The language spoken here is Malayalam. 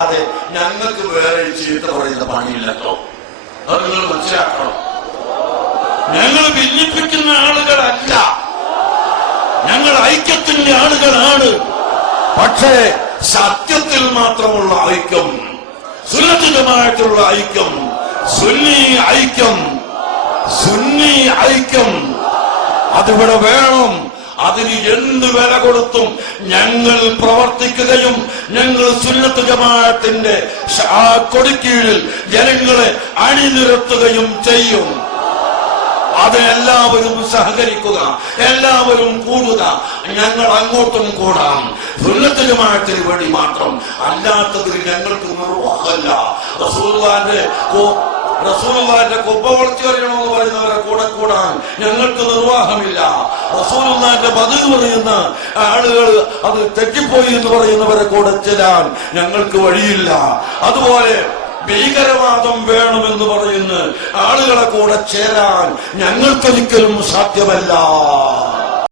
അതെ, ഞങ്ങൾക്ക് വേറെ ചീത്ത പറയുന്ന പണിയില്ലല്ലോ. അത് നിങ്ങൾ മനസ്സിലാക്കണം. ഞങ്ങൾ ഭിന്നിപ്പിക്കുന്ന ആളുകളല്ല, ഞങ്ങൾ ഐക്യത്തിന്റെ ആളുകളാണ്. പക്ഷേ സത്യത്തിൽ മാത്രമുള്ള ഐക്യം, സുന്നത്ത് ജമാഅത്തുള്ള ഐക്യം, സുന്നി ഐക്യം, സുന്നി ഐക്യം അതിവിടെ വേണം. അതിന് എന്ത് വില കൊടുത്തും ഞങ്ങൾ പ്രവർത്തിക്കുകയും ഞങ്ങൾ സുന്നത്ത് ജമാഅത്തിന്റെ കൊടിക്കീഴിൽ ജനങ്ങളെ അണിനിരത്തുകയും ചെയ്യും. അതിനെല്ലാവരും സഹകരിക്കുക, എല്ലാവരും കൂടുക. ഞങ്ങൾ അങ്ങോട്ടും കൂടാം, സുന്നത്ത് ജമാഅത്തിന് വേണ്ടി മാത്രം. അല്ലാത്തതിൽ ഞങ്ങൾക്ക് നിർവാഹമല്ല. റസൂലുള്ളാഹിന്റെ കൊമ്പ വളർത്തി വരണമെന്ന് പറയുന്നവരെ കൂടെ കൂടാൻ ഞങ്ങൾക്ക് നിർവാഹമില്ല. റസൂലുള്ളാഹിന്റെ ബദൽ പറയുന്ന ആളുകൾ അത് തെറ്റിപ്പോയി എന്ന് പറയുന്നവരെ കൂടെ ചെല്ലാൻ ഞങ്ങൾക്ക് വഴിയില്ല. അതുപോലെ ഭീകരവാദം വേണമെന്ന് പറയുന്ന ആളുകളെ കൂടെ ചേരാൻ ഞങ്ങൾക്കൊരിക്കലും സാധ്യമല്ല.